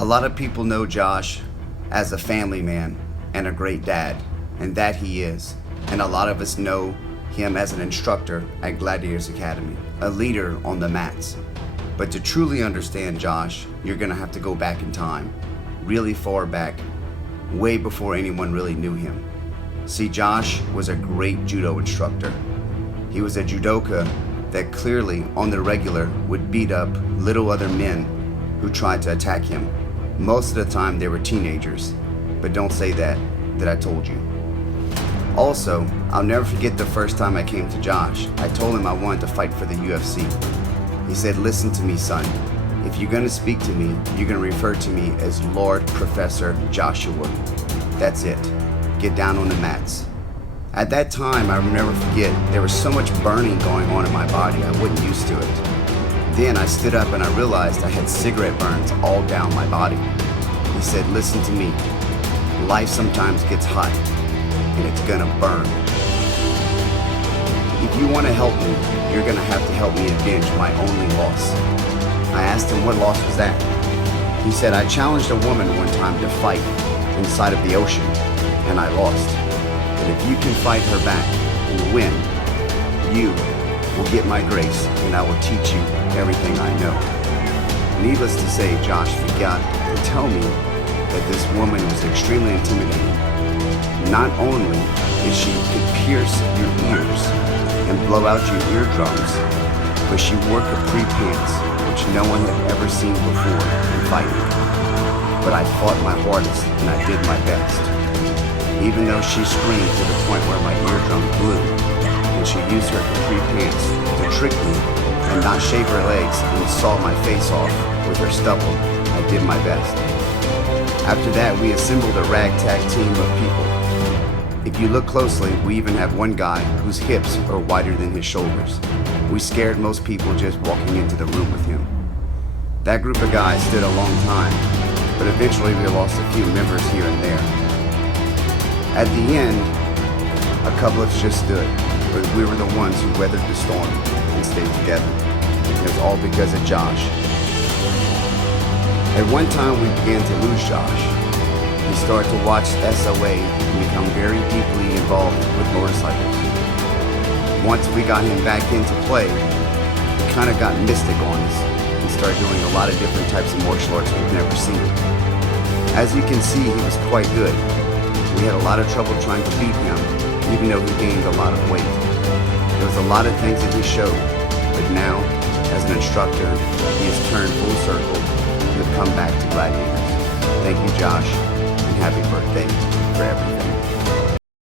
A lot of people know Josh as a family man and a great dad, and that he is. And a lot of us know him as an instructor at Gladiators Academy, a leader on the mats. But to truly understand Josh, you're gonna have to go back in time, really far back, way before anyone really knew him. See, Josh was a great judo instructor. He was a judoka that clearly, on the regular, would beat up little other men who tried to attack him. Most of the time they were teenagers, but don't say that I told you. Also, I'll never forget the first time I came to Josh. I told him I wanted to fight for the UFC. He said, "Listen to me, son. If you're gonna speak to me, you're gonna refer to me as Lord Professor Joshua. That's it. Get down on the mats." At that time, I will never forget, there was so much burning going on in my body, I wasn't used to it. Then I stood up and I realized I had cigarette burns all down my body. He said, "Listen to me. Life sometimes gets hot, and it's gonna burn. If you want to help me, you're gonna have to help me avenge my only loss." I asked him what loss was that. He said, "I challenged a woman one time to fight inside of the ocean, and I lost. And if you can fight her back and win, you will get my grace, and I will teach you everything I know." Needless to say, Josh forgot to tell me that this woman was extremely intimidating. Not only did she could pierce your ears and blow out your eardrums, but she wore capri pants, which no one had ever seen before in fighting. But I fought my hardest and I did my best. Even though she screamed to the point where my eardrum blew, and she used her capri pants to trick me and not shave her legs and saw my face off with her stubble, I did my best. After that, we assembled a ragtag team of people. If you look closely, we even have one guy whose hips are wider than his shoulders. We scared most people just walking into the room with him. That group of guys stood a long time, but eventually we lost a few members here and there. At the end, a couple of us just stood, but we were the ones who weathered the storm and stayed together. It was all because of Josh. At one time, we began to lose Josh. He started to watch SOA and become very deeply involved with motorcycles. Once we got him back into play, he kind of got mystic on us and started doing a lot of different types of martial arts we've never seen. As you can see, he was quite good. We had a lot of trouble trying to beat him, even though he gained a lot of weight. There was a lot of things that he showed, but now, as an instructor, he has turned full circle and have come back to Gladiators. Thank you, Josh, and happy birthday.